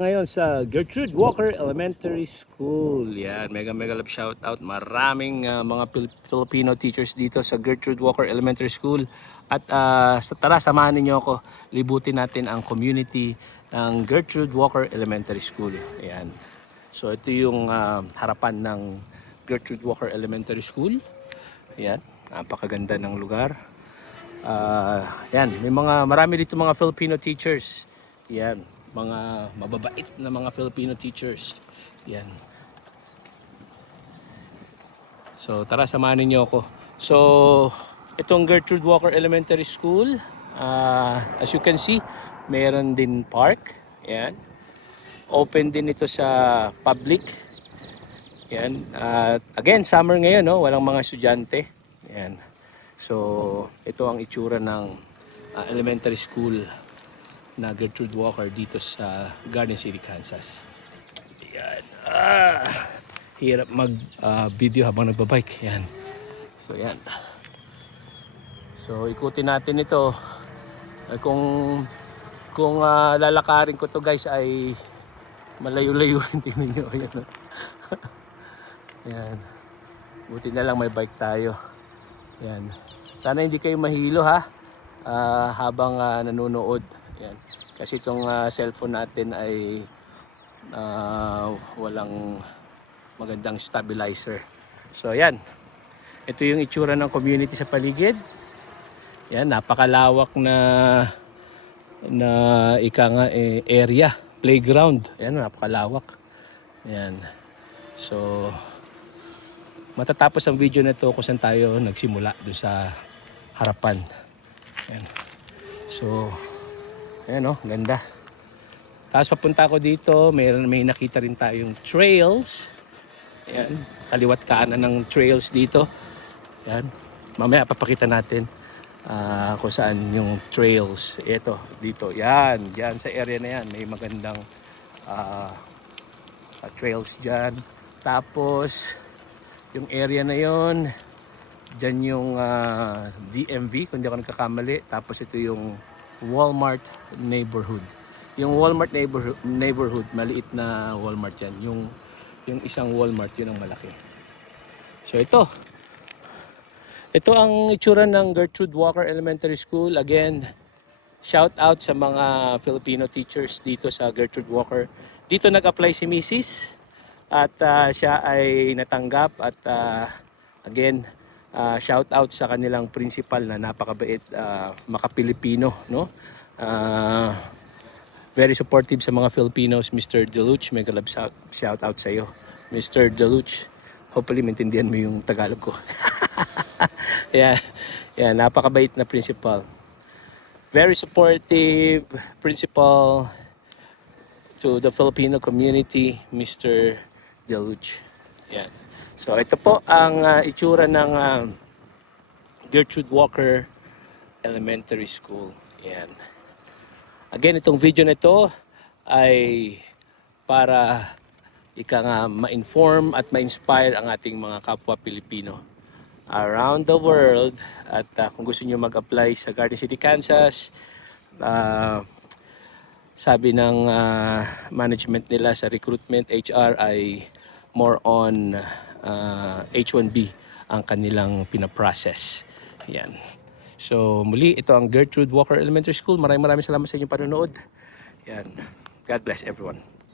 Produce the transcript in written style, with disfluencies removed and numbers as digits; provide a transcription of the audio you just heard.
Ngayon sa Gertrude Walker Elementary School. Yan, mega love shout out. Maraming mga Filipino teachers dito sa Gertrude Walker Elementary School. At tara, samahan niyo ako. Libutin natin ang community ng Gertrude Walker Elementary School. Ayan. So ito yung harapan ng Gertrude Walker Elementary School. Ayan, napakaganda ng lugar. Yan, marami dito mga Filipino teachers. Yan, mga mababait na mga Filipino teachers. Yan. So tara, samahan niyo ako. So itong Gertrude Walker Elementary School, as you can see, mayroon din park. Yan. Open din ito sa public. Yan. Again, summer ngayon, no? Walang mga estudyante. Yan. So ito ang itsura ng elementary school na Gertrude Walker dito sa Garden City, Kansas. Yan. Hirap mag-video habang nagbabike. Yan. So yan. So ikutin natin ito. Kung lalakarin ko to guys ay malayo-layo. Tingnan nyo. Yan. Yan. Buti na lang may bike tayo. Yan. Sana hindi kayo mahilo ha habang nanonood. Yan. Kasi itong cellphone natin ay walang magandang stabilizer. So yan. Ito yung itsura ng community sa paligid. Yan, napakalawak na area, playground. Yan, napakalawak. Yan. So matatapos ang video na ito kung saan tayo nagsimula doon sa harapan. Yan. So ayan o, ganda. Tapos papunta ako dito, may nakita rin tayong trails. Ayan, kaliwat kanan ng trails dito. Ayan, mamaya papakita natin kung saan yung trails. Ito, dito, yan, dyan sa area na yan. May magandang trails dyan. Tapos, yung area na yon, dyan yung DMV, kung di ako nagkakamali. Tapos ito yung Walmart neighborhood. Yung Walmart neighborhood, maliit na Walmart yan. Yung isang Walmart, yun ang malaki. So ito ang itsura ng Gertrude Walker Elementary School. Again, shout out sa mga Filipino teachers dito sa Gertrude Walker. Dito nag-apply si Mrs. At siya ay natanggap. At again, shout out sa kanilang principal na napakabait, maka-Pilipino, no? Very supportive sa mga Filipinos, Mr. Deluch. Mega love shout out sa iyo, Mr. Deluch. Hopefully maintindihan mo yung Tagalog ko. Yeah, napakabait na principal. Very supportive principal to the Filipino community, Mr. Deluch. Yeah. So ito po ang itsura ng Gertrude Walker Elementary School. Yan. Again, itong video na ito ay para ma-inform at ma-inspire ang ating mga kapwa Pilipino around the world. At kung gusto niyo mag-apply sa Garden City, Kansas, sabi ng management nila sa recruitment HR ay more on H1B ang kanilang pinaprocess. Yan. So muli, ito ang Gertrude Walker Elementary School. Maraming salamat sa inyong panonood. Yan. God bless everyone.